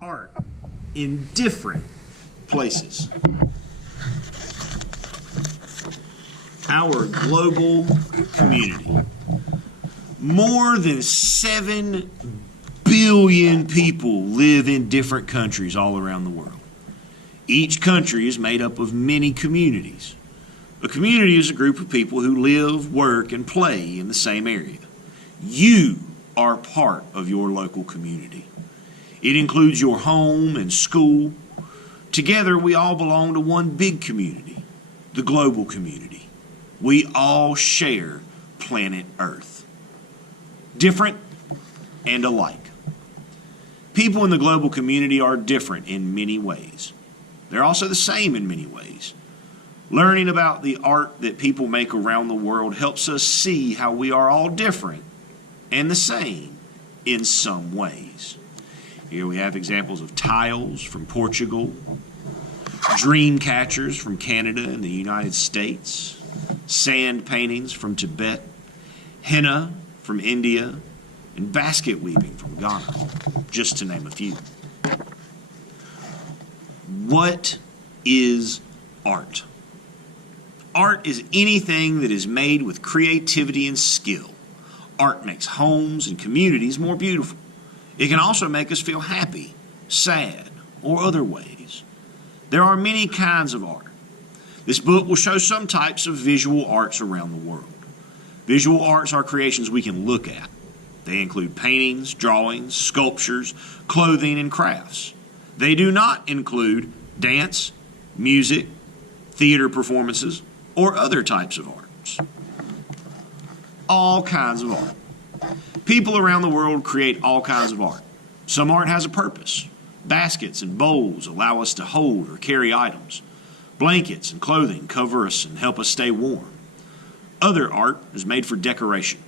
art in different places. Our global community. More than 7 billion people live in different countries all around the world. Each country is made up of many communities. A community is a group of people who live, work, and play in the same area. You are part of your local community. It includes your home and school. Together, we all belong to one big community, the global community. We all share planet Earth. Different and alike. People in the global community are different in many ways. They're also the same in many ways. Learning about the art that people make around the world helps us see how we are all different and the same in some ways. Here we have examples of tiles from Portugal, dream catchers from Canada and the United States, sand paintings from Tibet, henna from India, and basket weaving from Ghana, just to name a few. What is art? Art is anything that is made with creativity and skill. Art makes homes and communities more beautiful. It can also make us feel happy, sad, or other ways. There are many kinds of art. This book will show some types of visual arts around the world. Visual arts are creations we can look at. They include paintings, drawings, sculptures, clothing, and crafts. They do not include dance, music, theater performances, or other types of arts. All kinds of art. People around the world create all kinds of art. Some art has a purpose. Baskets and bowls allow us to hold or carry items. Blankets and clothing cover us and help us stay warm. Other art is made for decoration.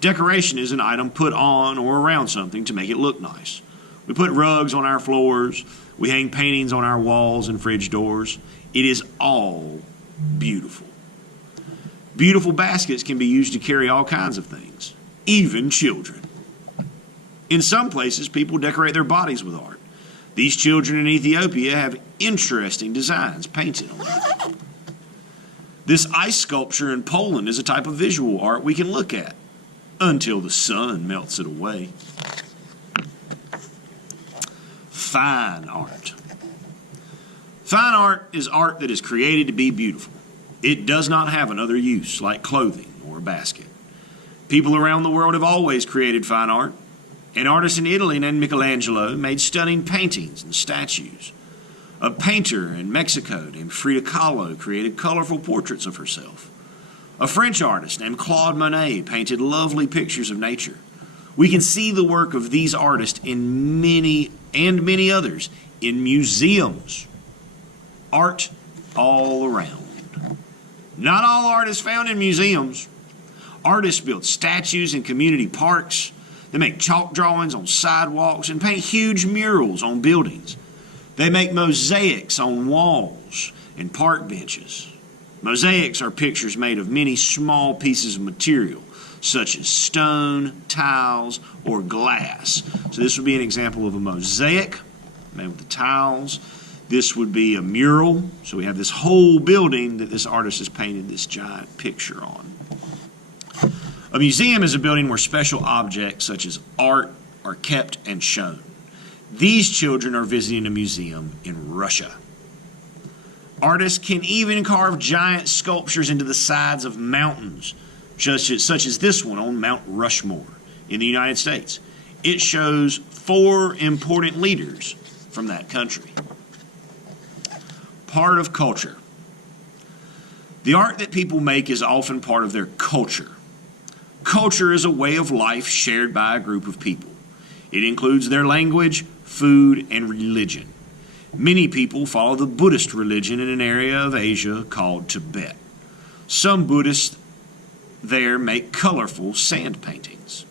Decoration is an item put on or around something to make it look nice. We put rugs on our floors. We hang paintings on our walls and fridge doors. It is all beautiful. Beautiful baskets can be used to carry all kinds of things, even children. In some places, people decorate their bodies with art. These children in Ethiopia have interesting designs painted on them. This ice sculpture in Poland is a type of visual art we can look at until the sun melts it away. Fine art. Fine art is art that is created to be beautiful. It does not have another use like clothing or a basket. People around the world have always created fine art, and artists in Italy named Michelangelo made stunning paintings and statues. A painter in Mexico named Frida Kahlo created colorful portraits of herself. A French artist named Claude Monet painted lovely pictures of nature. We can see the work of these artists in many others in museums. Art all around. Not all art is found in museums. Artists build statues in community parks. They make chalk drawings on sidewalks and paint huge murals on buildings. They make mosaics on walls and park benches. Mosaics are pictures made of many small pieces of material, such as stone, tiles, or glass. So this would be an example of a mosaic made with the tiles. This would be a mural. So we have this whole building that this artist has painted this giant picture on. A museum is a building where special objects such as art are kept and shown. These children are visiting a museum in Russia. Artists can even carve giant sculptures into the sides of mountains, such as this one on Mount Rushmore in the United States. It shows 4 important leaders from that country. Part of culture. The art that people make is often part of their culture. Culture is a way of life shared by a group of people. It includes their language, food, and religion. Many people follow the Buddhist religion in an area of Asia called Tibet. Some Buddhists there make colorful sand paintings.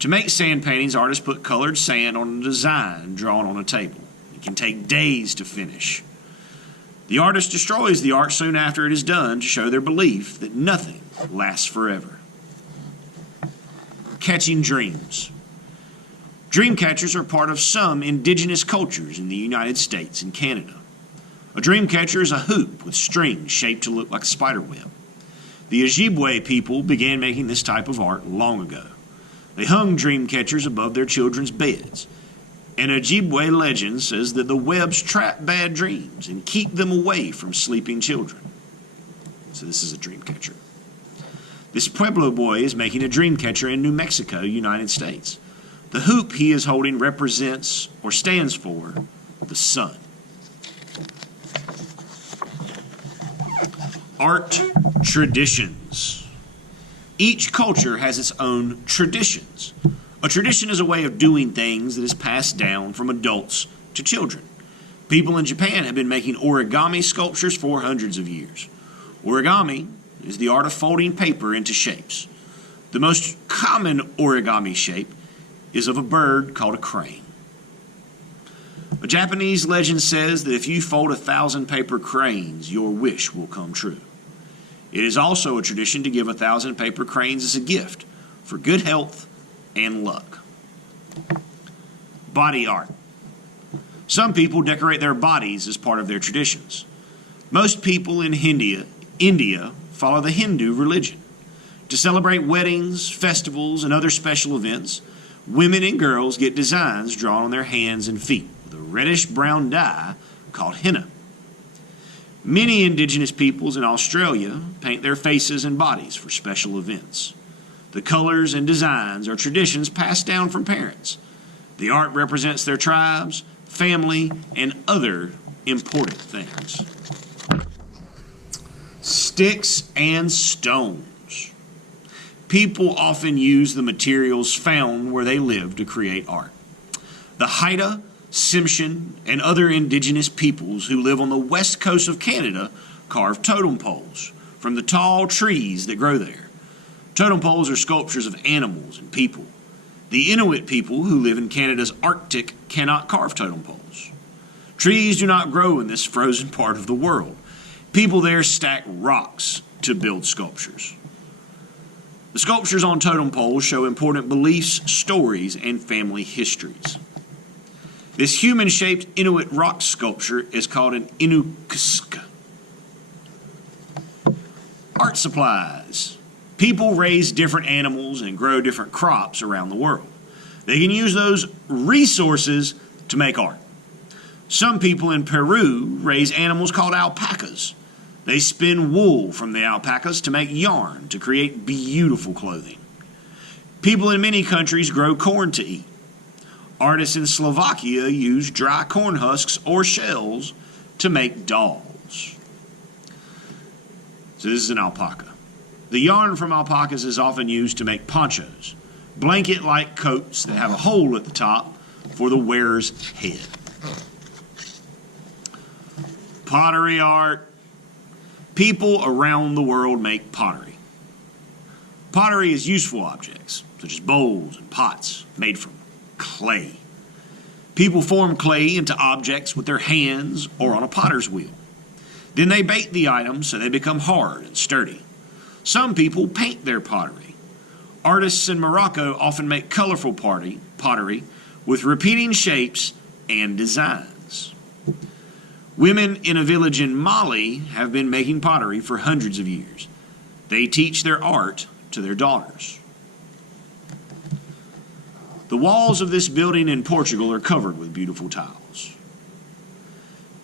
To make sand paintings, artists put colored sand on a design drawn on a table. It can take days to finish. The artist destroys the art soon after it is done to show their belief that nothing lasts forever. Catching dreams. Dream catchers are part of some indigenous cultures in the United States and Canada. A dream catcher is a hoop with strings shaped to look like a spider web. The Ojibwe people began making this type of art long ago. They hung dream catchers above their children's beds. An Ojibwe legend says that the webs trap bad dreams and keep them away from sleeping children. So this is a dream catcher. This Pueblo boy is making a dream catcher in New Mexico, United States. The hoop he is holding represents or stands for the sun. Art traditions. Each culture has its own traditions. A tradition is a way of doing things that is passed down from adults to children. People in Japan have been making origami sculptures for hundreds of years. Origami is the art of folding paper into shapes. The most common origami shape is of a bird called a crane. A Japanese legend says that if you fold 1,000 paper cranes, your wish will come true. It is also a tradition to give 1,000 paper cranes as a gift for good health and luck. Body art. Some people decorate their bodies as part of their traditions. Most people in India follow the Hindu religion. To celebrate weddings, festivals, and other special events, women and girls get designs drawn on their hands and feet with a reddish-brown dye called henna. Many indigenous peoples in Australia paint their faces and bodies for special events. The colors and designs are traditions passed down from parents. The art represents their tribes, family, and other important things. Sticks and stones. People often use the materials found where they live to create art. The Haida, Tsimshian, and other indigenous peoples who live on the west coast of Canada carve totem poles from the tall trees that grow there. Totem poles are sculptures of animals and people. The Inuit people who live in Canada's Arctic cannot carve totem poles. Trees do not grow in this frozen part of the world. People there stack rocks to build sculptures. The sculptures on totem poles show important beliefs, stories, and family histories. This human-shaped Inuit rock sculpture is called an Inuksuka. Art supplies. People raise different animals and grow different crops around the world. They can use those resources to make art. Some people in Peru raise animals called alpacas. They spin wool from the alpacas to make yarn to create beautiful clothing. People in many countries grow corn to eat. Artists in Slovakia use dry corn husks or shells to make dolls. So this is an alpaca. The yarn from alpacas is often used to make ponchos, blanket-like coats that have a hole at the top for the wearer's head. Pottery art. People around the world make pottery. Pottery is useful objects, such as bowls and pots, made from clay. People form clay into objects with their hands or on a potter's wheel. Then they bake the items so they become hard and sturdy. Some people paint their pottery. Artists in Morocco often make colorful pottery with repeating shapes and designs. Women in a village in Mali have been making pottery for hundreds of years. They teach their art to their daughters. The walls of this building in Portugal are covered with beautiful tiles.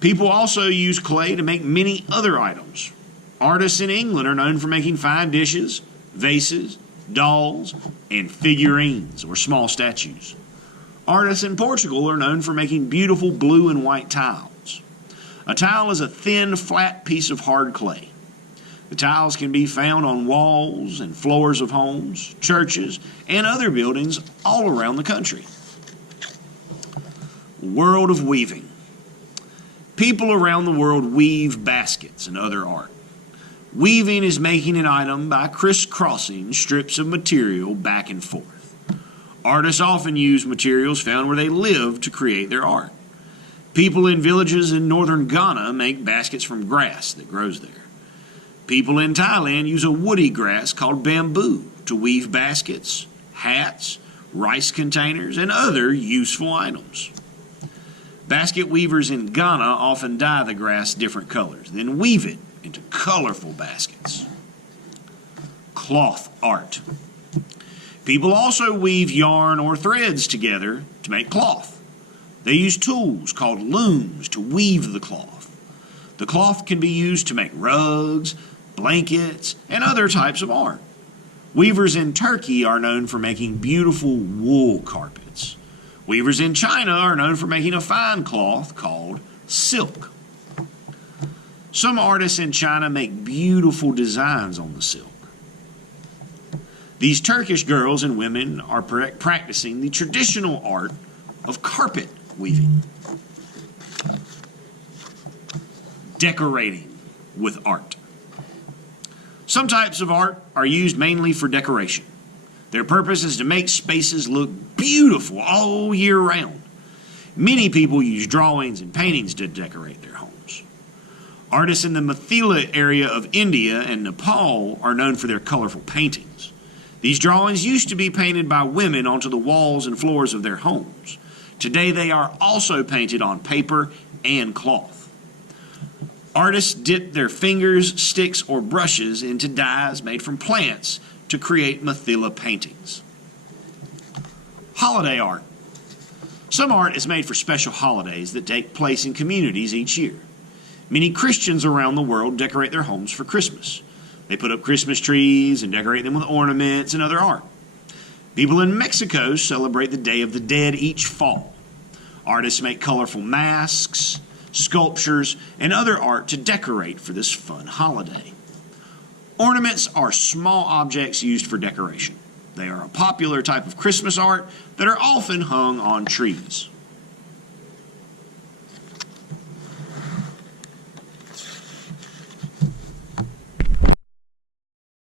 People also use clay to make many other items. Artists in England are known for making fine dishes, vases, dolls, and figurines or small statues. Artists in Portugal are known for making beautiful blue and white tiles. A tile is a thin, flat piece of hard clay. The tiles can be found on walls and floors of homes, churches, and other buildings all around the country. World of weaving. People around the world weave baskets and other art. Weaving is making an item by crisscrossing strips of material back and forth. Artists often use materials found where they live to create their art. People in villages in northern Ghana make baskets from grass that grows there. People in Thailand use a woody grass called bamboo to weave baskets, hats, rice containers, and other useful items. Basket weavers in Ghana often dye the grass different colors, then weave it into colorful baskets. Cloth art. People also weave yarn or threads together to make cloth. They use tools called looms to weave the cloth. The cloth can be used to make rugs, blankets, and other types of art. Weavers in Turkey are known for making beautiful wool carpets. Weavers in China are known for making a fine cloth called silk. Some artists in China make beautiful designs on the silk. These Turkish girls and women are practicing the traditional art of carpet weaving. Decorating with art. Some types of art are used mainly for decoration. Their purpose is to make spaces look beautiful all year round. Many people use drawings and paintings to decorate their homes. Artists in the Mithila area of India and Nepal are known for their colorful paintings. These drawings used to be painted by women onto the walls and floors of their homes. Today they are also painted on paper and cloth. Artists dip their fingers, sticks, or brushes into dyes made from plants to create Mithila paintings. Holiday art. Some art is made for special holidays that take place in communities each year. Many Christians around the world decorate their homes for Christmas. They put up Christmas trees and decorate them with ornaments and other art. People in Mexico celebrate the Day of the Dead each fall. Artists make colorful masks, sculptures, and other art to decorate for this fun holiday. Ornaments are small objects used for decoration. They are a popular type of Christmas art that are often hung on trees.